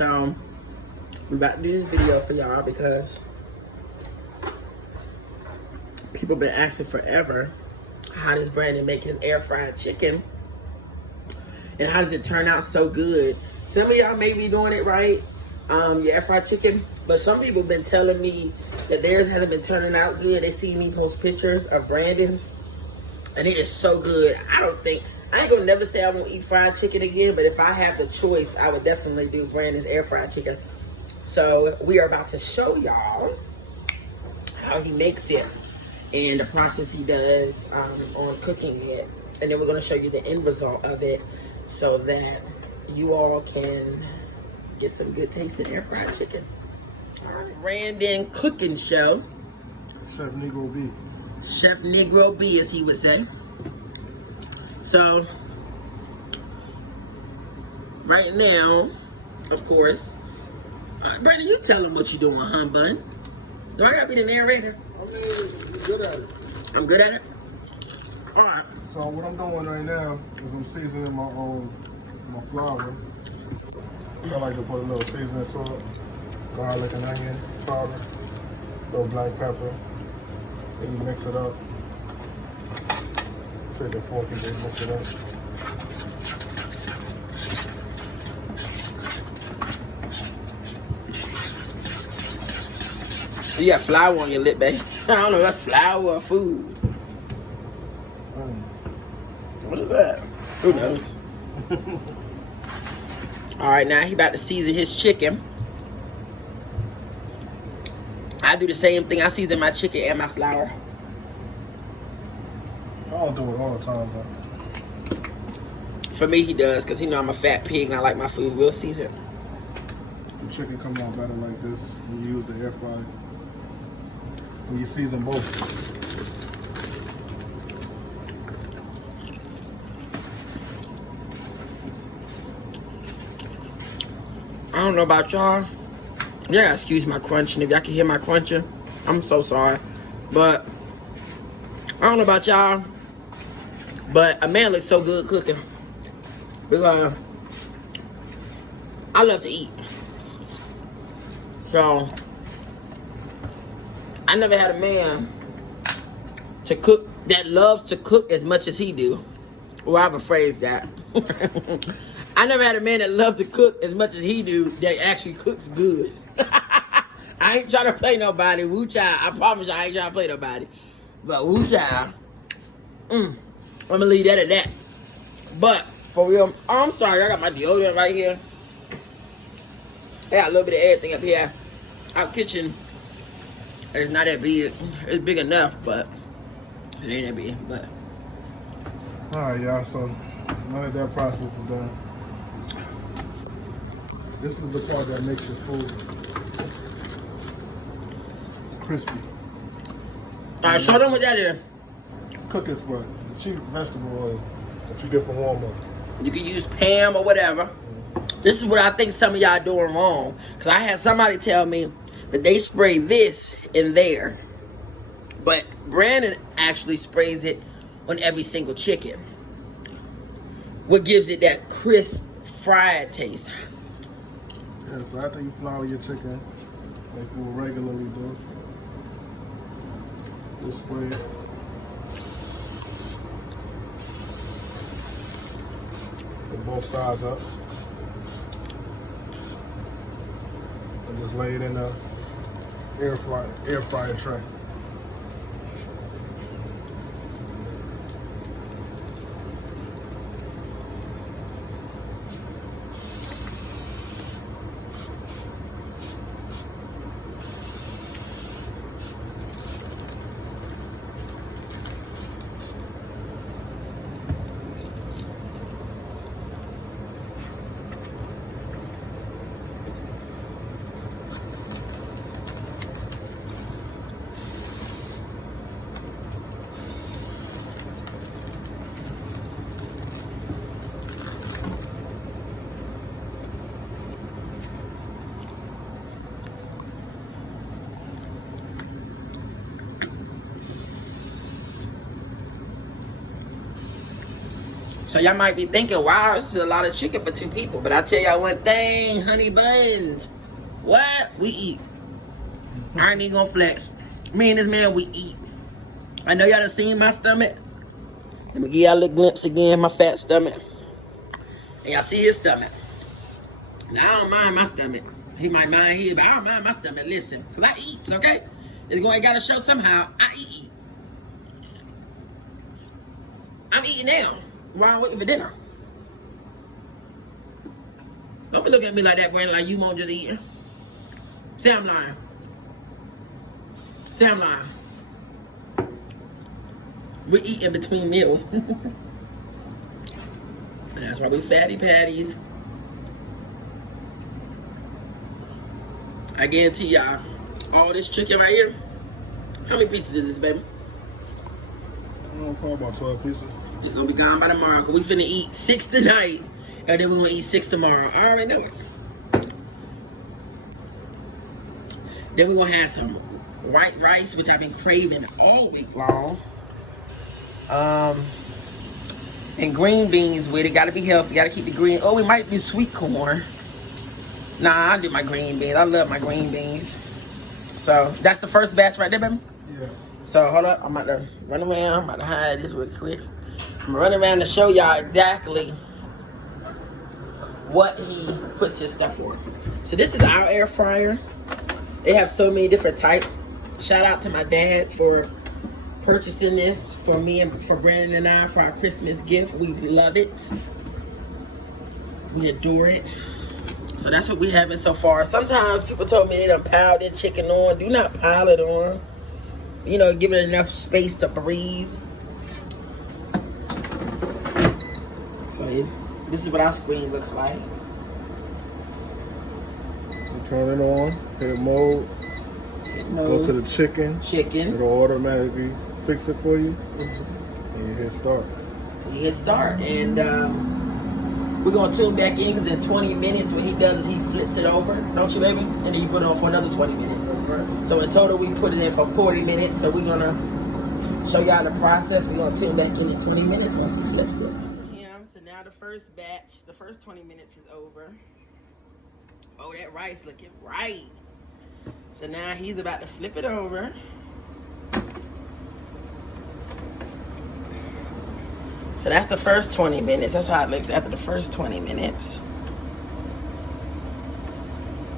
So, I'm about to do this video for y'all because people been asking forever how does Brandon make his air fried chicken and how does it turn out so good. Some of y'all may be doing it right, your air fried chicken, but some people been telling me that theirs hasn't been turning out good. They see me post pictures of Brandon's and it is so good. I ain't gonna never say I won't eat fried chicken again, but if I have the choice, I would definitely do Brandon's air fried chicken. So we are about to show y'all how he makes it and the process he does on cooking it. And then we're gonna show you the end result of it so that you all can get some good tasting air fried chicken. Brandon Cooking Show. Chef Negro B. Chef Negro B, as he would say. So, right now, of course, Brandon, you tell him what you doing, huh, bun? Do I gotta be the narrator? I mean, you're good at it. I'm good at it? Alright. So what I'm doing right now is I'm seasoning my flour. I like to put a little seasoning salt, garlic and onion powder, a little black pepper. Then you mix it up. Take a fork and just mix it up. You got flour on your lip, babe. I don't know if that's flour or food. What is that? Who knows? Alright, now he about to season his chicken. I do the same thing. I season my chicken and my flour. I don't do it all the time, but For me, he does, because he know I'm a fat pig and I like my food real seasoned. the chicken comes out better like this when you use the air fryer. When you season both. I don't know about y'all. Yeah, excuse my crunching. If y'all can hear my crunching, I'm so sorry. But I don't know about y'all, but a man looks so good cooking. Because I love to eat. So I never had a man to cook that loves to cook as much as he do. Well, I would phrase that. I never had a man that loved to cook as much as he do that actually cooks good. I ain't trying to play nobody. Woo child. I promise you I ain't trying to play nobody. But woo child. I'm gonna leave that at that. But for real, I'm sorry, I got my deodorant right here. I got a little bit of everything up here. Our kitchen is not that big. It's big enough, but it ain't that big. But Alright, y'all, so none of that process is done. This is the part that makes your food crispy. alright, show them what that is. It's cooking spread, the cheap vegetable oil that you get from Walmart. You can use Pam or whatever. This is what I think some of y'all doing wrong. Because I had somebody tell me that they spray this in there. But Brandon actually sprays it on every single chicken. What gives it that crisp, fried taste. Yeah, so after you flour your chicken, like you will regularly do, just spray it. Put both sides up. And just lay it in the air fryer tray. y'all might be thinking, wow, this is a lot of chicken for 2 people. But I tell y'all one thing, honey buns, what? We eat. I ain't even gonna flex. Me and this man, we eat. I know y'all done seen my stomach. Let me give y'all a little glimpse again, my fat stomach. And y'all see his stomach. Now, I don't mind my stomach. He might mind his, but I don't mind my stomach. Listen, because I eat, okay? It's going to gotta show somehow. I eat. I'm eating now while I'm waiting for dinner. Don't be looking at me like that, boy, like you won't just eating. Say I'm lying. Say I'm lying. We eat in between meals. And that's why we fatty patties. I guarantee y'all, all this chicken right here, how many pieces is this, baby? Probably about 12 pieces. It's gonna be gone by tomorrow, because we finna eat 6 tonight, and then we're gonna eat 6 tomorrow. I already know it. Then we're gonna have some white rice, which I've been craving all week long. And green beans with it. Gotta be healthy. Gotta keep the green. Oh, we might do sweet corn. Nah, I do my green beans. I love my green beans. So that's the first batch right there, baby? Yeah. So hold up. I'm about to run around. I'm about to hide this real quick. I'm running around to show y'all exactly what he puts his stuff for. So this is our air fryer. They have so many different types. Shout out to my dad for purchasing this for me and for Brandon and I for our Christmas gift. We love it. We adore it. So that's what we having so far. Sometimes people told me they done piled their chicken on. Do not pile it on. You know, give it enough space to breathe. So this is what our screen looks like. You turn it on, hit mode, go to the chicken. It'll automatically fix it for you. And you hit start. You hit start. And we're going to tune back in because in 20 minutes what he does is he flips it over. Don't you, baby? And then you put it on for another 20 minutes. That's right. So in total we put it in for 40 minutes. So we're going to show y'all the process. We're going to tune back in 20 minutes once he flips it. Yeah, so now the first batch, the first 20 minutes is over. Oh, that rice looking right. So now he's about to flip it over. So that's the first 20 minutes. That's how it looks after the first 20 minutes.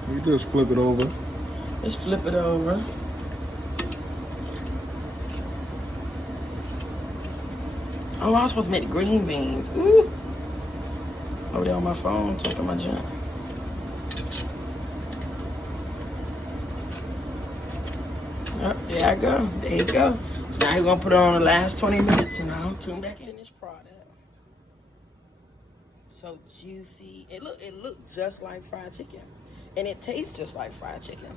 You just flip it over. Just flip it over. Oh, I was supposed to make the green beans. Ooh. Over there on my phone, taking my junk. Oh, there I go. There you go. So now you're gonna put it on the last 20 minutes and I'll tune back in this product. So juicy. It looked just like fried chicken. And it tastes just like fried chicken.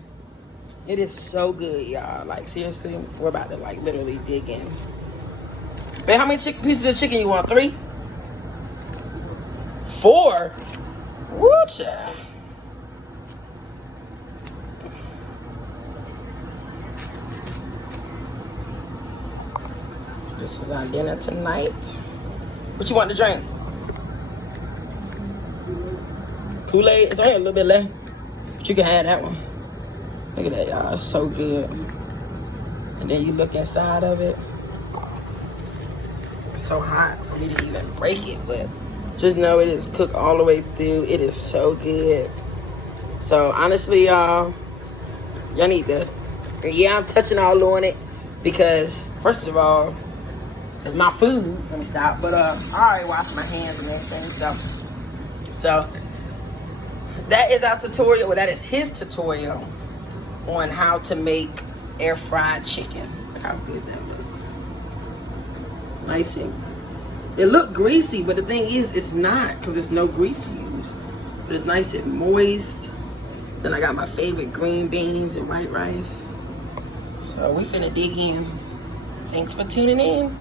It is so good, y'all. Like seriously, we're about to like literally dig in. Babe, how many pieces of chicken you want? 3? 4? Woo, child. So this is our dinner tonight. What you want to drink? Kool-Aid? It's only a little bit left. But you can have that one. Look at that, y'all. It's so good. And then you look inside of it. It's so hot for me to even break it, but just know it is cooked all the way through. It is so good. So honestly, y'all need to, yeah, I'm touching all on it because first of all, it's my food. Let me stop. But I already washed my hands and everything. So that is our tutorial. Well, that is his tutorial on how to make air fried chicken. Look how good that looks. Nice. It looked greasy, but the thing is, it's not because there's no grease used. But it's nice and moist. Then I got my favorite green beans and white rice. So we finna dig in. Thanks for tuning in.